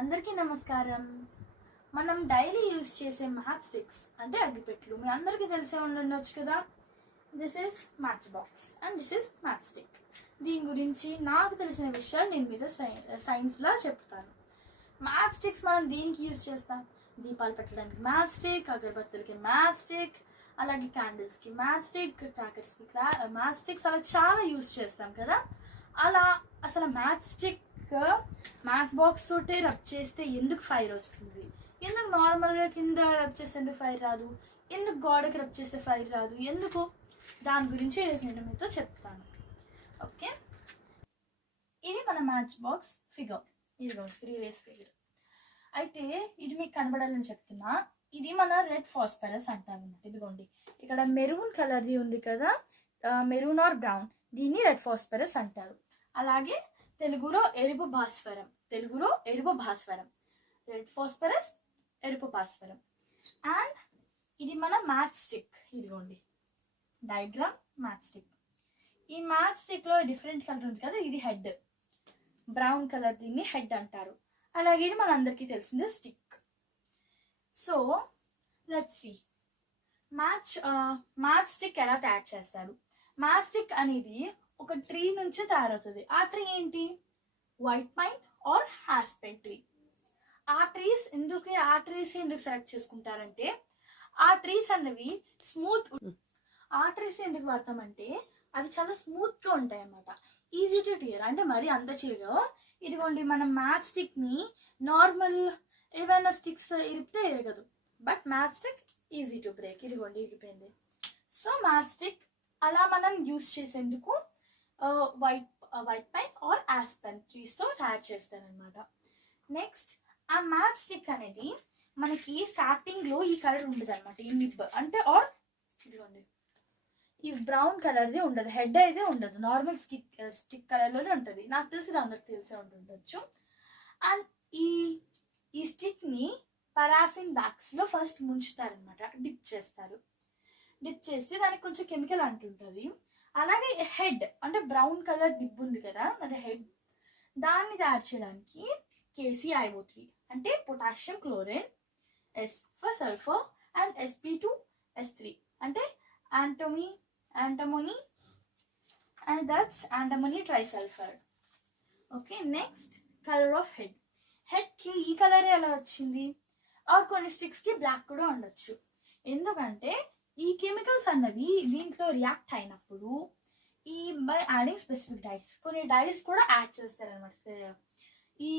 అందరికీ నమస్కారం. మనం డైలీ యూజ్ చేసే మ్యాచ్ స్టిక్స్ అంటే అగ్గిపెట్లు మీ అందరికీ తెలిసే ఉండొచ్చు కదా. This is match box and this is match stick. దీని గురించి నాకు తెలిసిన విషయాలు నేను మీతో సైన్స్లా చెప్తాను. మ్యాచ్ స్టిక్స్ మనం దీనికి యూజ్ చేస్తాం. దీపాలు పెట్టడానికి మ్యాచ్ స్టిక్, అగరబత్తులకి మ్యాచ్ స్టిక్, అలాగే క్యాండిల్స్కి మ్యాచ్ స్టిక్, క్రాకర్స్కి మ్యాచ్ స్టిక్స్ అలా చాలా యూజ్ చేస్తాం కదా. అలా అసలు మ్యాచ్ స్టిక్ మ్యాచ్ బాక్స్ తోటే రబ్ చేస్తే ఎందుకు ఫైర్ వస్తుంది, ఎందుకు నార్మల్గా కింద రబ్ చేస్తే ఎందుకు ఫైర్ రాదు, ఎందుకు గోడకి రబ్ చేస్తే ఫైర్ రాదు, ఎందుకు, దాని గురించి నేను మీతో చెప్తాను. ఓకే, ఇది మన మ్యాచ్ బాక్స్ ఫిగర్, ఇదిగో రీరేస్ ఫిగర్. అయితే ఇది మీకు కనబడాలని చెప్తున్నా. ఇది మన రెడ్ ఫాస్ఫరస్ అంటారు అన్నమాట. ఇదిగోండి ఇక్కడ మెరూన్ కలర్ది ఉంది కదా, మెరూన్ ఆర్ బ్రౌన్, దీన్ని రెడ్ ఫాస్ఫరస్ అంటారు. అలాగే తెలుగులో ఎరుపు భాస్వరం, రెడ్ ఫాస్ఫరస్, ఎరుపు భాస్వరం. అండ్ ఇది మన మ్యాచ్ స్టిక్. ఇదిగోండి డయాగ్రామ్ మ్యాచ్ స్టిక్. ఈ మ్యాచ్ స్టిక్లో డిఫరెంట్ కలర్ ఉంది కదా, ఇది హెడ్, బ్రౌన్ కలర్, దీన్ని హెడ్ అంటారు. అలాగే ఇది మనందరికీ తెలిసిందే stick. So let's see match stick ఎలా తయారు చేస్తారు. మ్యాచ్ స్టిక్ అనేది ఒక ట్రీ నుంచి తయారవుతుంది. ఆ ట్రీ ఏంటి? White pine or aspen tree. ఆ ట్రీస్ ఎందుకు సెలెక్ట్ చేసుకుంటారంటే ఆ ట్రీస్ అన్నవి ఆ ట్రీస్ ఎందుకు వాడతామంటే అవి చాలా స్మూత్గా ఉంటాయి అన్నమాట, ఈజీ టు టియర్, అంటే మరి అంత చిలుగా. ఇదిగోండి మనం మ్యాచ్ స్టిక్ని నార్మల్ ఏవైనా స్టిక్స్ ఇరిపితే ఇరగదు, but match stick easy to break. ఇదిగోండి ఇరిగిపోయింది. సో మ్యాచ్ స్టిక్ అలా మనం యూస్ చేసేందుకు వైట్ పైన్ ఆర్ ఆస్పెన్ ట్రీస్తో తయారు చేస్తారనమాట. నెక్స్ట్ ఆ మ్యాచ్ స్టిక్ అనేది మనకి స్టార్టింగ్లో ఈ కలర్ ఉండదు అనమాట, ఈ నిబ్ అంటే ఆర్ ఇదిగోండి ఈ బ్రౌన్ కలర్ది ఉండదు, హెడ్ అయితే ఉండదు, నార్మల్ స్టిక్ కలర్లోనే ఉంటుంది. నాకు తెలిసి అందరికి తెలిసే ఉంటుండొచ్చు. అండ్ ఈ స్టిక్ని పరాఫిన్ వ్యాక్స్లో ఫస్ట్ ముంచుతారనమాట, డిప్ చేస్తే దానికి కొంచెం కెమికల్ అంటుంటుంది. అలాగే హెడ్ అంటే బ్రౌన్ కలర్ నిబ్ ఉంది కదా, అది హెడ్, దాన్ని తయారు చేయడానికి KCiO3 అంటే potassium chloride, S for sulphur and Sp2S3 అంటే antimony and that's antimony trisulfide. Okay, next colour of హెడ్కి ఈ కలర్ ఎలా వచ్చింది? ఆర్ కొన్ని స్టిక్స్కి బ్లాక్ కూడా ఉండొచ్చు. ఎందుకంటే ఈ కెమికల్స్ అన్నవి దీంట్లో రియాక్ట్ అయినప్పుడు బై యాడింగ్ స్పెసిఫిక్ డైస్, కొన్ని డైస్ కూడా యాడ్ చేస్తారనమాట. ఈ